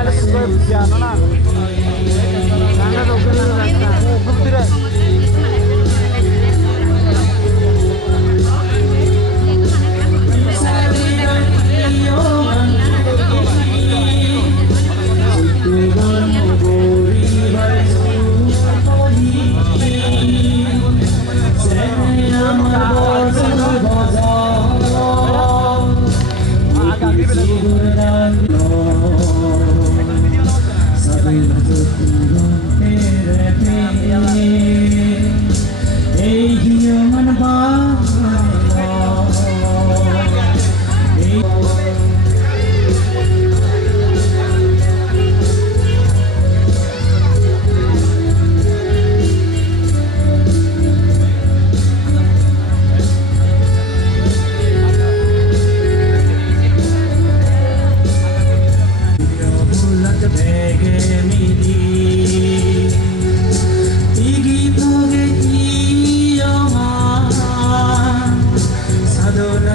halos 12 ano na.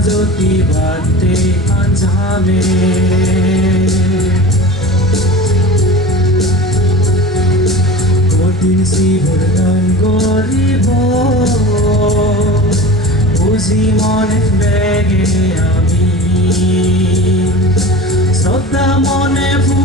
জ্যোতি বাদে আঞ্জাবে কঠিন শিবর গান করিব বুঝি মনে বেগে আমি শ্রদ্ধা মনে ভুল